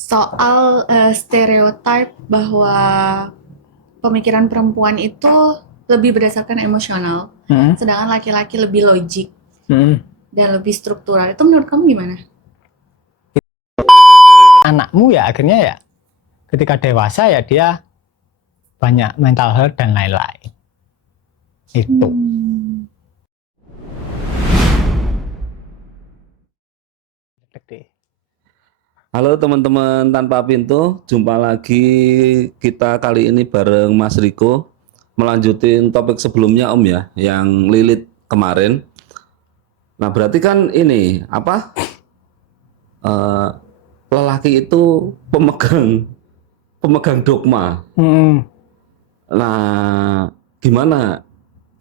Soal stereotip bahwa pemikiran perempuan itu lebih berdasarkan emosional, sedangkan laki-laki lebih logik dan lebih struktural. Itu menurut kamu gimana? Anakmu ya akhirnya ya ketika dewasa ya dia banyak mental health dan lain-lain itu. Halo teman-teman tanpa pintu, jumpa lagi kita kali ini bareng Mas Riko melanjutin topik sebelumnya Om ya, yang Lilit kemarin. Nah berarti kan ini apa? eh, Lelaki itu pemegang pemegang dogma. Nah gimana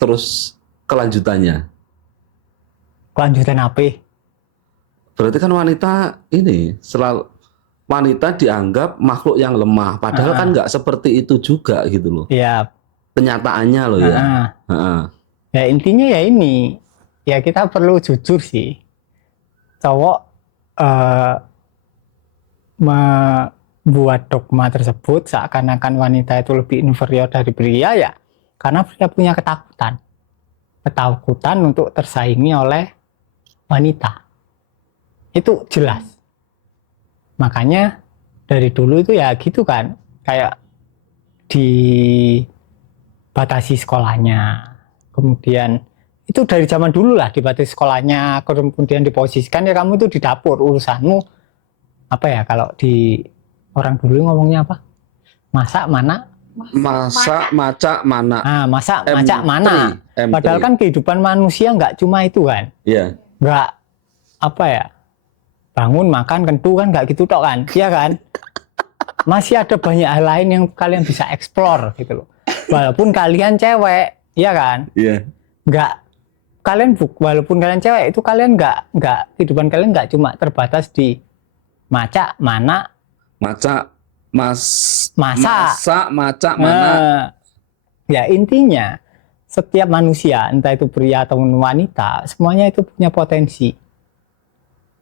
terus kelanjutannya? Kelanjutan apa? Berarti kan wanita ini selalu wanita dianggap makhluk yang lemah, padahal kan nggak seperti itu juga gitu loh. Ya, Kenyataannya loh ya. ya intinya ya ini ya kita perlu jujur sih. Cowok membuat dogma tersebut seakan-akan wanita itu lebih inferior dari pria ya karena pria punya ketakutan untuk tersaingi oleh wanita. Itu jelas. Makanya dari dulu itu ya gitu kan, kayak dibatasi sekolahnya, kemudian itu dari zaman dulu lah dibatasi sekolahnya, kemudian diposisikan ya kamu itu di dapur, urusanmu apa ya, kalau di orang dulu ngomongnya apa, masak mana, Masak, macak, mana. masak M3, macak mana. M3. Padahal kan kehidupan manusia nggak cuma itu kan, nggak apa ya, bangun makan kentu kan nggak gitu tok kan, iya kan, masih ada banyak hal lain yang kalian bisa explore gitu loh, walaupun kalian cewek, iya kan, nggak, walaupun kalian cewek itu kalian nggak kehidupan kalian nggak cuma terbatas di macak mana, Macak, masak, macak, mana. Ya intinya setiap manusia entah itu pria atau wanita semuanya itu punya potensi.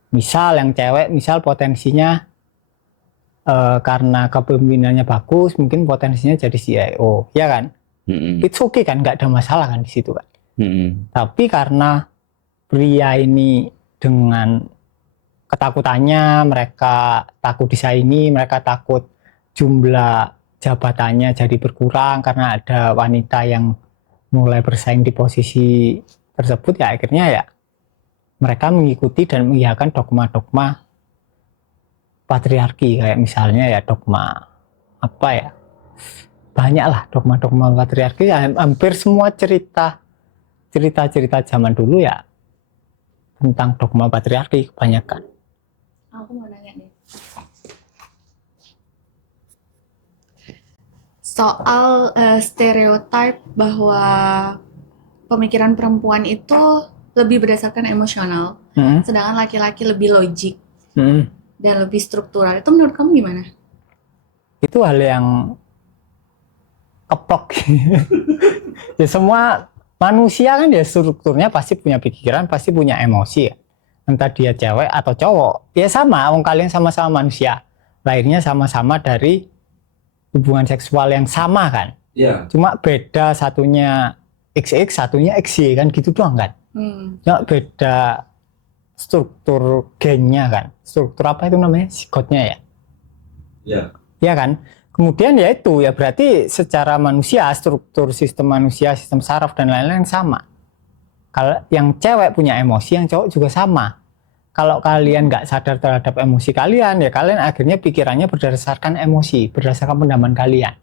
Misal yang cewek, misal potensinya karena kepemimpinannya bagus, mungkin potensinya jadi CIO, ya kan? It's okay kan, nggak ada masalah kan di situ kan. Tapi karena pria ini dengan ketakutannya, mereka takut disaingi, mereka takut jumlah jabatannya jadi berkurang karena ada wanita yang mulai bersaing di posisi tersebut, ya akhirnya ya mereka mengikuti dan mengiyakan dogma-dogma patriarki, kayak misalnya ya dogma apa ya, banyak lah dogma-dogma patriarki, ya, hampir semua cerita zaman dulu ya tentang dogma patriarki kebanyakan. Aku mau nanya nih. Soal stereotip bahwa pemikiran perempuan itu lebih berdasarkan emosional, sedangkan laki-laki lebih logik dan lebih struktural. Itu menurut kamu gimana? Itu hal yang keplok. Ya semua manusia kan ya strukturnya pasti punya pikiran, pasti punya emosi ya. Entah dia cewek atau cowok, ya sama, wong kalian sama-sama manusia, lahirnya sama-sama dari hubungan seksual yang sama kan. Cuma beda satunya XX, satunya XY kan, gitu doang kan. Cuma beda struktur gennya kan, struktur apa itu namanya, zigotnya ya. Ya kan. Kemudian ya itu ya berarti secara manusia, struktur sistem manusia, sistem saraf dan lain-lain sama. Kalau yang cewek punya emosi, yang cowok juga sama. Kalau kalian nggak sadar terhadap emosi kalian, ya kalian akhirnya pikirannya berdasarkan emosi, berdasarkan pendaman kalian.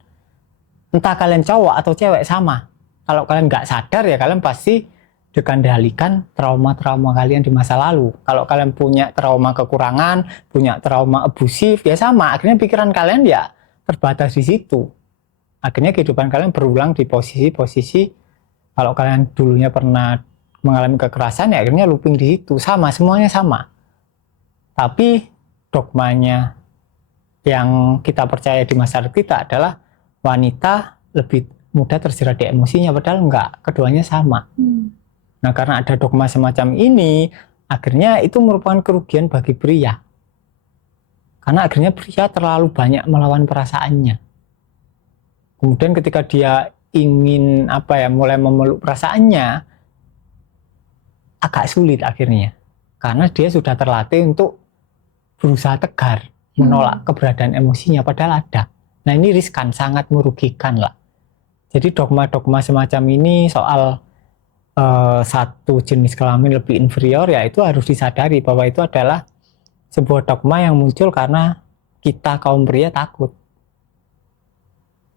Entah kalian cowok atau cewek sama. Kalau kalian nggak sadar ya kalian pasti dikendalikan trauma-trauma kalian di masa lalu. Kalau kalian punya trauma kekurangan, punya trauma abusif, ya sama. Akhirnya pikiran kalian ya terbatas di situ. Akhirnya kehidupan kalian berulang di posisi-posisi, kalau kalian dulunya pernah mengalami kekerasan, ya akhirnya looping di situ. Sama, semuanya sama. Tapi dogmanya yang kita percaya di masyarakat kita adalah wanita lebih mudah terjerat di emosinya, padahal enggak, keduanya sama. Nah, karena ada dogma semacam ini, akhirnya itu merupakan kerugian bagi pria. Karena akhirnya pria terlalu banyak melawan perasaannya. Kemudian ketika dia ingin mulai memeluk perasaannya, agak sulit akhirnya. Karena dia sudah terlatih untuk berusaha tegar, menolak keberadaan emosinya, padahal ada. Nah ini riskan, sangat merugikan lah. Jadi dogma-dogma semacam ini soal satu jenis kelamin lebih inferior, ya itu harus disadari bahwa itu adalah sebuah dogma yang muncul karena kita kaum pria takut.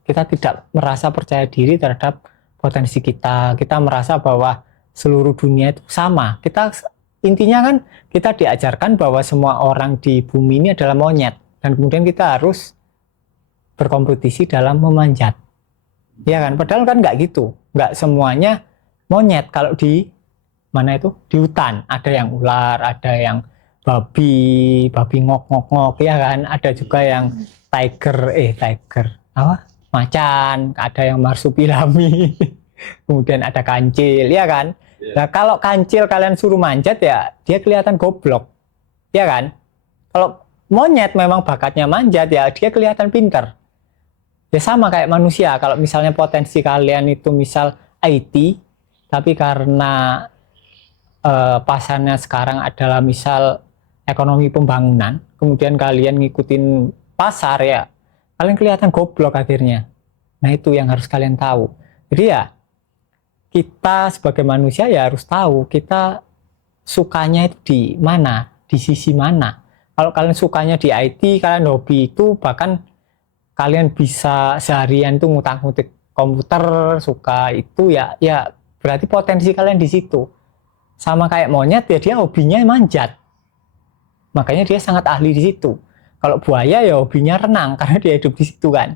Kita tidak merasa percaya diri terhadap potensi kita. Kita merasa bahwa seluruh dunia itu sama. Intinya kan kita diajarkan bahwa semua orang di bumi ini adalah monyet. Dan kemudian kita harus berkompetisi dalam memanjat. Ya kan? Padahal kan nggak gitu. Nggak semuanya monyet. Kalau di mana itu? Di hutan. Ada yang ular, ada yang babi ngok-ngok-ngok, ya kan? Ada juga yang tiger, macan, ada yang marsupilami, kemudian ada kancil, ya kan? Nah kalau kancil kalian suruh manjat ya dia kelihatan goblok, ya kan? Kalau monyet memang bakatnya manjat ya dia kelihatan pinter. Ya sama kayak manusia, kalau misalnya potensi kalian itu misal IT, tapi karena pasarnya sekarang adalah misal ekonomi pembangunan, kemudian kalian ngikutin pasar ya, kalian kelihatan goblok akhirnya. Nah itu yang harus kalian tahu. Jadi ya, kita sebagai manusia ya harus tahu, kita sukanya itu di mana, di sisi mana. Kalau kalian sukanya di IT, kalian hobi itu, bahkan kalian bisa seharian itu ngutang-ngutik komputer, suka itu ya berarti potensi kalian di situ. Sama kayak monyet ya dia hobinya manjat. Makanya dia sangat ahli di situ. Kalau buaya ya hobinya renang karena dia hidup di situ kan.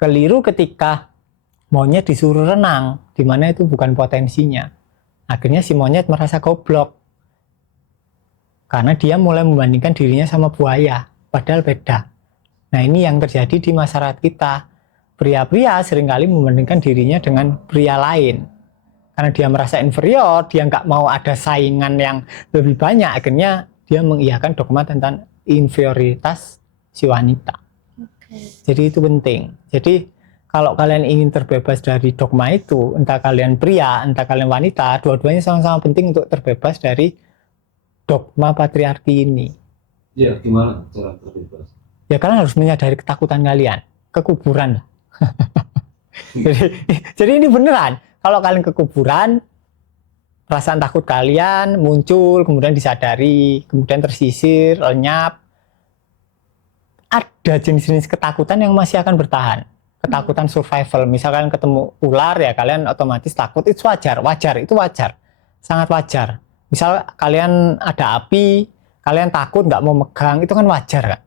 Keliru ketika monyet disuruh renang, di mana itu bukan potensinya. Akhirnya si monyet merasa goblok. Karena dia mulai membandingkan dirinya sama buaya, padahal beda. Nah ini yang terjadi di masyarakat kita. Pria-pria seringkali membandingkan dirinya dengan pria lain. Karena dia merasa inferior, dia nggak mau ada saingan yang lebih banyak, akhirnya dia mengiyakan dogma tentang inferioritas si wanita. Jadi itu penting. Jadi kalau kalian ingin terbebas dari dogma itu, entah kalian pria, entah kalian wanita, dua-duanya sama-sama penting untuk terbebas dari dogma patriarki ini. Ya, gimana cara terbebas? Ya kalian harus menyadari ketakutan kalian, kekuburan. jadi ini beneran. Kalau kalian ke kuburan, perasaan takut kalian muncul, kemudian disadari, kemudian tersisir, lenyap. Ada jenis-jenis ketakutan yang masih akan bertahan. Ketakutan survival, misalkan ketemu ular ya kalian otomatis takut, itu wajar, itu wajar, sangat wajar. Misal kalian ada api, kalian takut nggak mau megang, itu kan wajar kan.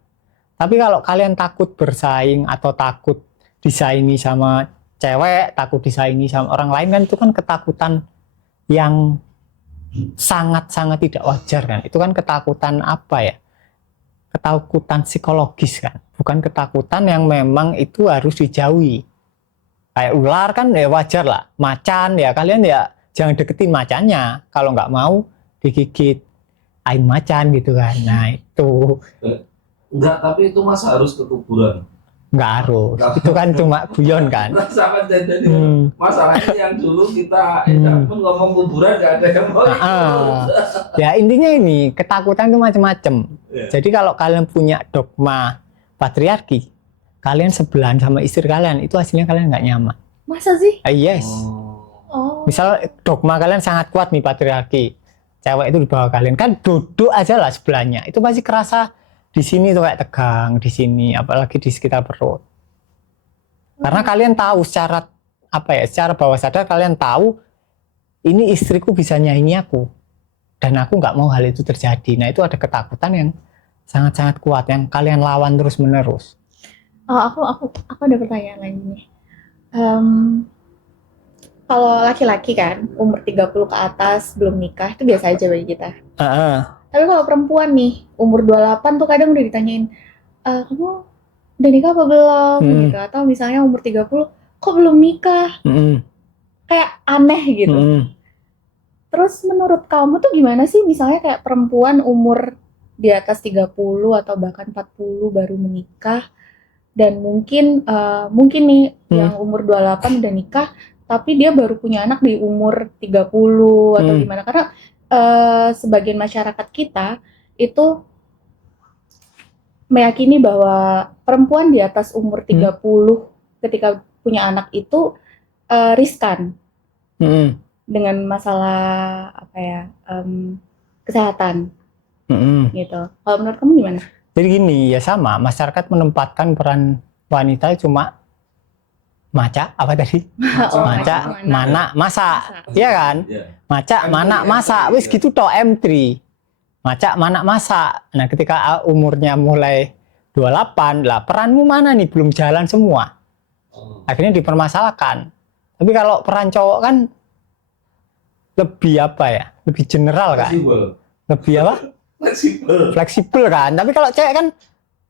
Tapi kalau kalian takut bersaing atau takut disaingi sama cewek, takut disaingi sama orang lain kan, itu kan ketakutan yang sangat-sangat tidak wajar kan. Itu kan ketakutan apa ya? Ketakutan psikologis kan, bukan ketakutan yang memang itu harus dijauhi. Kayak ular kan ya wajar lah, macan ya kalian ya jangan deketin macannya kalau nggak mau digigit ain macan gitu kan. Nah itu enggak, tapi itu masa harus ke kuburan? Nggak harus, itu kan cuma guyon kan. Sama jadi masalahnya yang dulu kita pun ngomong kuburan nggak ada yang mau ikut. Ya intinya ini ketakutan itu macam-macam. Jadi kalau kalian punya dogma patriarki, kalian sebelahan sama istri kalian, itu hasilnya kalian nggak nyaman. Masa sih? Yes. Misal dogma kalian sangat kuat nih patriarki, cewek itu di bawah kalian, kan duduk aja lah sebelahnya, itu pasti kerasa di sini tuh kayak tegang, di sini, apalagi di sekitar perut. Karena kalian tahu secara secara bawah sadar kalian tahu ini istriku bisa nyaingi aku, dan aku nggak mau hal itu terjadi. Nah itu ada ketakutan yang sangat-sangat kuat yang kalian lawan terus menerus. Oh aku ada pertanyaan lagi nih. Kalau laki-laki kan umur 30 ke atas belum nikah itu biasa aja bagi kita. Tapi kalau perempuan nih, umur 28 tuh kadang udah ditanyain, kamu udah nikah apa belum? Gitu. Atau misalnya umur 30, kok belum nikah? Kayak aneh gitu. Terus menurut kamu tuh gimana sih misalnya kayak perempuan umur di atas 30 atau bahkan 40 baru menikah, dan mungkin nih yang umur 28 udah nikah tapi dia baru punya anak di umur 30 atau gimana, karena sebagian masyarakat kita itu meyakini bahwa perempuan di atas umur 30 ketika punya anak itu riskan dengan masalah kesehatan gitu. Kalau menurut kamu gimana? Jadi gini, ya sama, masyarakat menempatkan peran wanita cuma maca, apa tadi? Maca, mana, masa, iya kan? Maca, mana, masa, wis gitu toh M3. Maca, mana, masa. Nah ketika umurnya mulai 28, lah peranmu mana nih? Belum jalan semua. Akhirnya dipermasalahkan. Tapi kalau peran cowok kan lebih apa ya? Lebih general kan? Lebih apa? Fleksibel kan. Tapi kalau cewek kan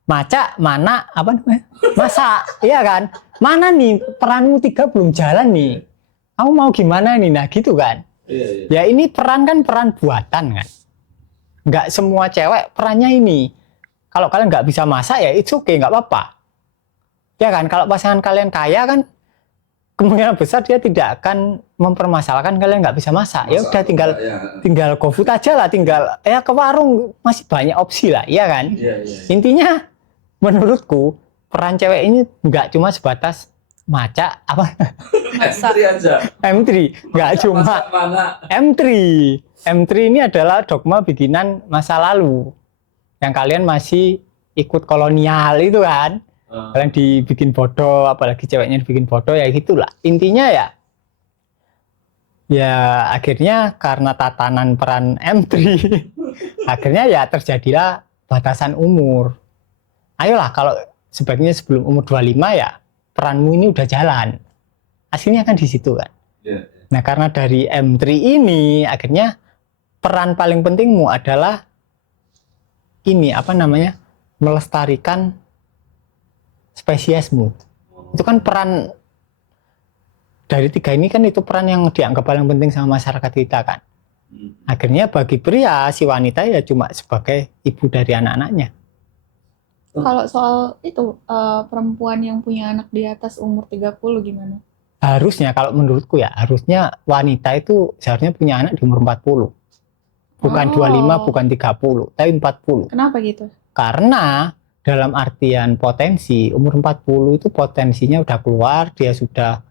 maca, mana, apa namanya? Masa, iya kan? Mana nih peranmu 3 belum jalan nih? Kamu mau gimana nih? Nah gitu kan? Ya ini peran kan peran buatan kan? Nggak semua cewek perannya ini. Kalau kalian nggak bisa masak ya it's okay, nggak apa-apa. Ya kan? Kalau pasangan kalian kaya kan kemungkinan besar dia tidak akan mempermasalahkan kalian nggak bisa masak. Ya udah tinggal GoFood aja lah, tinggal ya ke warung, masih banyak opsi lah, ya kan? Intinya menurutku peran cewek ini nggak cuma sebatas maca apa M3 aja. M3 nggak cuma M3. M3 ini adalah dogma bikinan masa lalu yang kalian masih ikut kolonial itu kan. Kalian dibikin bodoh, apalagi ceweknya dibikin bodoh, ya gitulah. Intinya ya akhirnya karena tatanan peran M3 akhirnya ya terjadilah batasan umur. Ayolah kalau sebaiknya sebelum umur 25 ya peranmu ini udah jalan. Aslinya kan di situ kan. Nah karena dari M3 ini akhirnya peran paling pentingmu adalah ini apa namanya, melestarikan spesiesmu. Itu kan peran dari 3 ini kan, itu peran yang dianggap paling penting sama masyarakat kita kan. Akhirnya bagi pria si wanita ya cuma sebagai ibu dari anak-anaknya. Kalau soal itu perempuan yang punya anak di atas umur 30 gimana? Harusnya kalau menurutku ya harusnya wanita itu seharusnya punya anak di umur 40. Bukan 25, bukan 30, tapi 40. Kenapa gitu? Karena dalam artian potensi, umur 40 itu potensinya udah keluar, dia sudah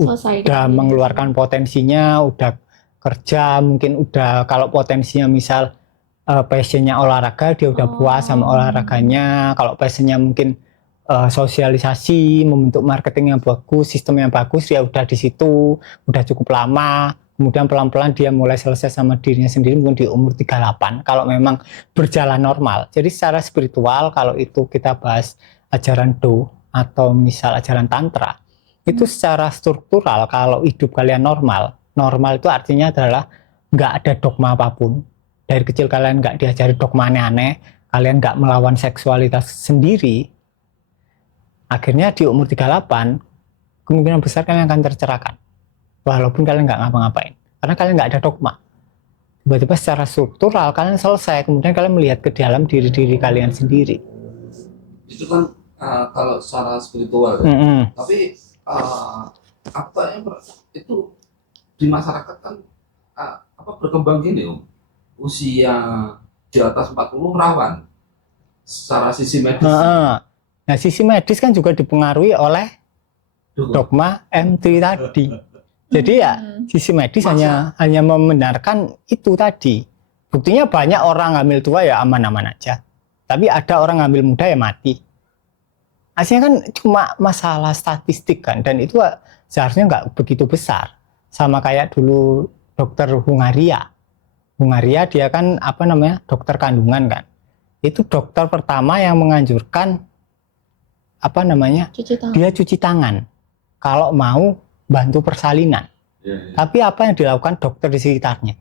udah mengeluarkan potensinya, udah kerja, mungkin udah kalau potensinya misal passionnya olahraga, dia udah puas sama olahraganya. Kalau passionnya mungkin sosialisasi, membentuk marketing yang bagus, sistem yang bagus, dia udah di situ, udah cukup lama. Kemudian pelan-pelan dia mulai selesai sama dirinya sendiri mungkin di umur 38 kalau memang berjalan normal. Jadi secara spiritual kalau itu kita bahas ajaran Do atau misal ajaran Tantra, itu secara struktural kalau hidup kalian normal itu artinya adalah nggak ada dogma apapun. Dari kecil kalian nggak diajari dogma aneh-aneh, kalian nggak melawan seksualitas sendiri, akhirnya di umur 38 kemungkinan besar kalian akan tercerahkan. Walaupun kalian nggak ngapa-ngapain, karena kalian nggak ada dogma. Tiba-tiba secara struktural kalian selesai, kemudian kalian melihat ke dalam diri kalian sendiri. Itu kan kalau secara spiritual ya. Tapi apa yang itu di masyarakat kan berkembang gini usia di atas 40 rawan secara sisi medis. Nah sisi medis kan juga dipengaruhi oleh dogma M3 tadi. Jadi ya sisi medis hanya membenarkan itu tadi. Buktinya banyak orang hamil tua ya aman-aman aja. Tapi ada orang hamil muda ya mati. Aslinya kan cuma masalah statistik kan. Dan itu seharusnya nggak begitu besar. Sama kayak dulu dokter Hungaria. Hungaria dia kan dokter kandungan kan. Itu dokter pertama yang menganjurkan dia cuci tangan. Kalau mau bantu persalinan. Tapi apa yang dilakukan dokter di sekitarnya?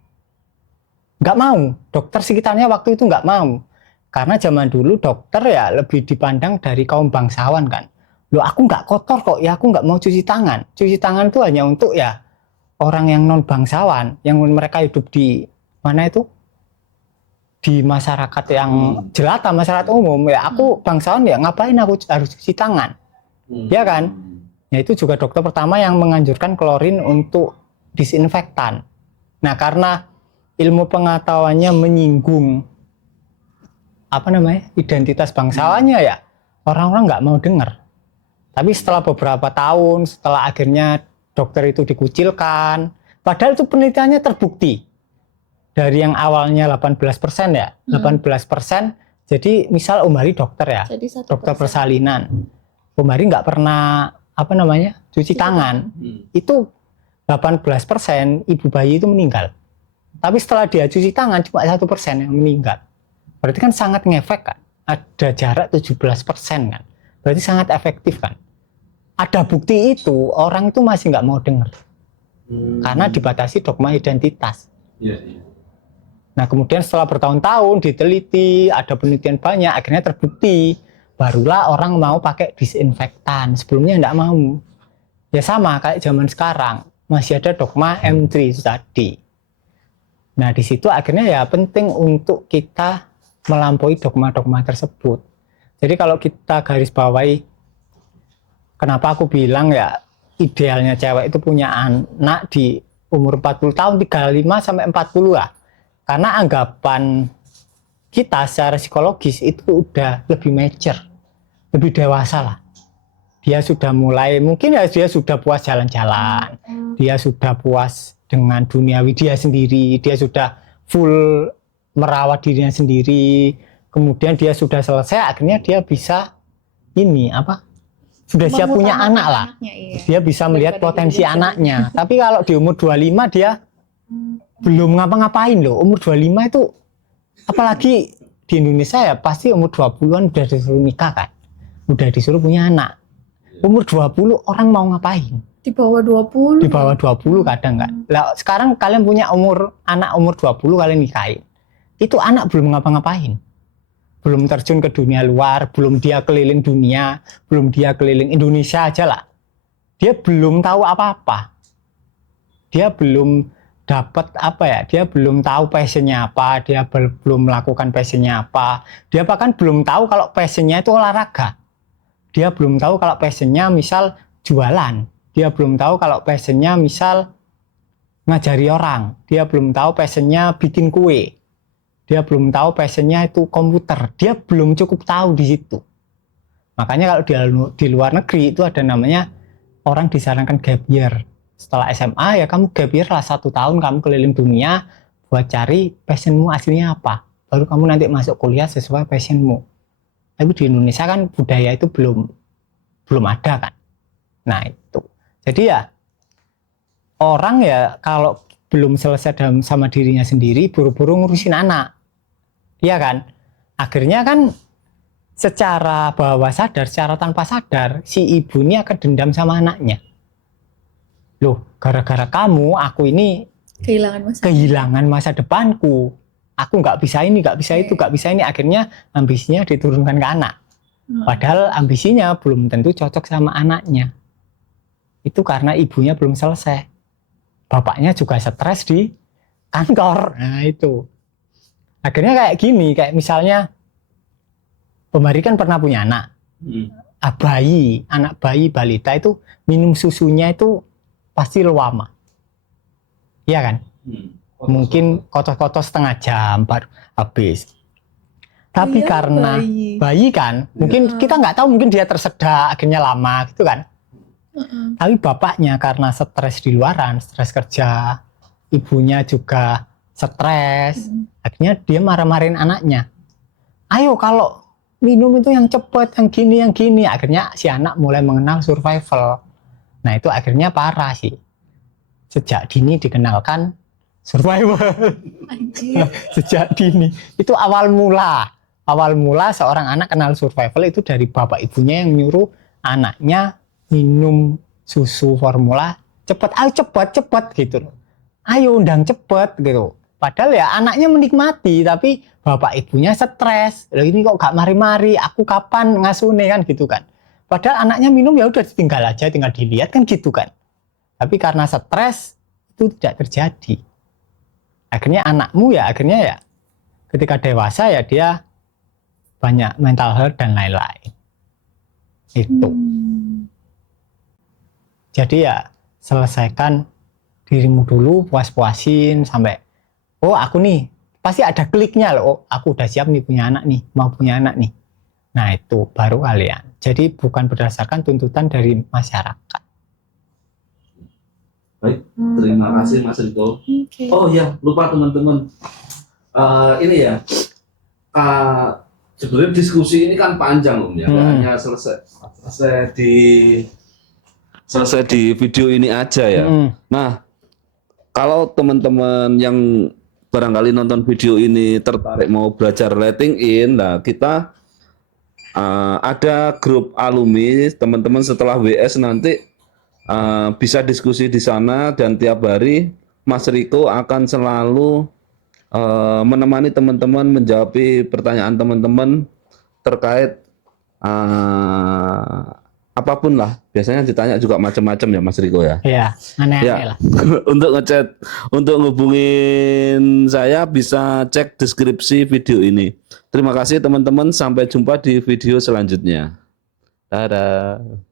Nggak mau. Dokter sekitarnya waktu itu nggak mau. Karena zaman dulu dokter ya lebih dipandang dari kaum bangsawan kan. Loh aku nggak kotor kok, ya aku nggak mau cuci tangan. Cuci tangan itu hanya untuk ya orang yang non bangsawan, yang mereka hidup di mana itu? di masyarakat yang jelata, masyarakat umum ya, aku bangsawan ya, ngapain aku harus cuci tangan, ya kan? Ya itu juga dokter pertama yang menganjurkan klorin untuk disinfektan. Nah karena ilmu pengetahuannya menyinggung identitas bangsawannya ya, orang-orang nggak mau dengar. Tapi setelah beberapa tahun, setelah akhirnya dokter itu dikucilkan, padahal itu penelitiannya terbukti. Dari yang awalnya 18% ya, 18%. Jadi misal Om Hari dokter ya, dokter persalinan. Om Hari nggak pernah cuci tangan. Itu 18% ibu bayi itu meninggal. Tapi setelah dia cuci tangan cuma 1% yang meninggal. Berarti kan sangat ngefek kan. Ada jarak 17% kan. Berarti sangat efektif kan. Ada bukti itu, orang itu masih nggak mau dengar. Karena dibatasi dogma identitas. Nah kemudian setelah bertahun-tahun diteliti, ada penelitian banyak, akhirnya terbukti. Barulah orang mau pakai disinfektan, sebelumnya enggak mau. Ya sama kayak zaman sekarang, masih ada dogma M3 itu tadi. Nah di situ akhirnya ya penting untuk kita melampaui dogma-dogma tersebut. Jadi kalau kita garis bawahi, kenapa aku bilang ya idealnya cewek itu punya anak di umur 40 tahun, 35 sampai 40 lah. Karena anggapan kita secara psikologis itu udah lebih mature, lebih dewasa lah. Dia sudah mulai, mungkin ya dia sudah puas jalan-jalan, dia sudah puas dengan duniawi dia sendiri, dia sudah full merawat dirinya sendiri, kemudian dia sudah selesai, akhirnya dia bisa sudah siap punya anak lah. Dia bisa melihat potensi anaknya. Tapi kalau di umur 25 dia belum ngapa-ngapain loh. Umur 25 itu, apalagi di Indonesia ya, pasti umur 20-an udah disuruh nikah kan. Udah disuruh punya anak. Umur 20 orang mau ngapain? Di bawah 20? Di bawah 20 kadang nggak. Lah sekarang kalian punya anak umur 20 kalian nikahin. Itu anak belum ngapa-ngapain. Belum terjun ke dunia luar, belum dia keliling dunia, belum dia keliling Indonesia aja lah. Dia belum tahu apa-apa. Dia belum dapat dia belum tahu passionnya apa, dia belum melakukan passionnya apa, dia bahkan belum tahu kalau passionnya itu olahraga, dia belum tahu kalau passionnya misal jualan, dia belum tahu kalau passionnya misal ngajari orang, dia belum tahu passionnya bikin kue, dia belum tahu passionnya itu komputer, dia belum cukup tahu di situ. Makanya kalau di luar negeri itu ada namanya orang disarankan gap year. Setelah SMA ya kamu gap year lah 1 tahun, kamu keliling dunia buat cari passionmu aslinya apa. Baru kamu nanti masuk kuliah sesuai passionmu. Tapi di Indonesia kan budaya itu belum ada kan. Nah itu. Jadi ya orang ya kalau belum selesai sama dirinya sendiri buru-buru ngurusin anak. Iya kan? Akhirnya kan secara bawah sadar, secara tanpa sadar si ibu ini akan dendam sama anaknya. Loh, gara-gara kamu, aku ini kehilangan masa depanku. Aku nggak bisa ini, nggak bisa itu, nggak bisa ini. Akhirnya ambisinya diturunkan ke anak. Padahal ambisinya belum tentu cocok sama anaknya. Itu karena ibunya belum selesai. Bapaknya juga stres di kantor. Nah itu. Akhirnya kayak gini, kayak misalnya Om Hari kan pernah punya anak. Anak bayi balita itu minum susunya itu pasti lama, iya kan? Mungkin kotos-kotos setengah jam baru habis. Tapi karena bayi kan, mungkin kita nggak tahu, mungkin dia tersedak akhirnya lama gitu kan. Tapi bapaknya karena stres di luaran, stres kerja, ibunya juga stres, akhirnya dia marah-marahin anaknya. Ayo kalau minum itu yang cepat, yang gini, akhirnya si anak mulai mengenal survival. Nah itu akhirnya parah sih. Sejak dini dikenalkan survival. Sejak dini. Itu awal mula seorang anak kenal survival itu dari bapak ibunya yang nyuruh anaknya minum susu formula cepat. Ayo cepat gitu loh. Ayo undang cepat gitu. Padahal ya anaknya menikmati, tapi bapak ibunya stres. Loh ini kok gak mari-mari, aku kapan ngasuhne kan gitu kan. Padahal anaknya minum ya udah tinggal aja, tinggal dilihat kan gitu kan. Tapi karena stres itu tidak terjadi. Akhirnya anakmu ya ketika dewasa ya dia banyak mental health dan lain-lain. Itu. Jadi ya selesaikan dirimu dulu, puas-puasin sampai oh aku nih pasti ada kliknya loh. Oh, aku udah siap nih punya anak nih, mau punya anak nih. Nah, itu baru kalian. Jadi bukan berdasarkan tuntutan dari masyarakat. Baik, terima kasih Mas Riko. Oke. Oh ya, lupa teman-teman. Ini ya, sebenarnya diskusi ini kan panjang Om ya, nggak hanya selesai di video ini aja ya. Nah, kalau teman-teman yang barangkali nonton video ini tertarik mau belajar letting in, nah kita ada grup alumni teman-teman setelah WS nanti bisa diskusi di sana dan tiap hari Mas Riko akan selalu menemani teman-teman menjawab pertanyaan teman-teman terkait apapun lah. Biasanya ditanya juga macam-macam ya Mas Riko ya. Iya, aneh-aneh lah. Untuk ngechat, untuk ngubungin saya bisa cek deskripsi video ini. Terima kasih teman-teman, sampai jumpa di video selanjutnya. Dadah.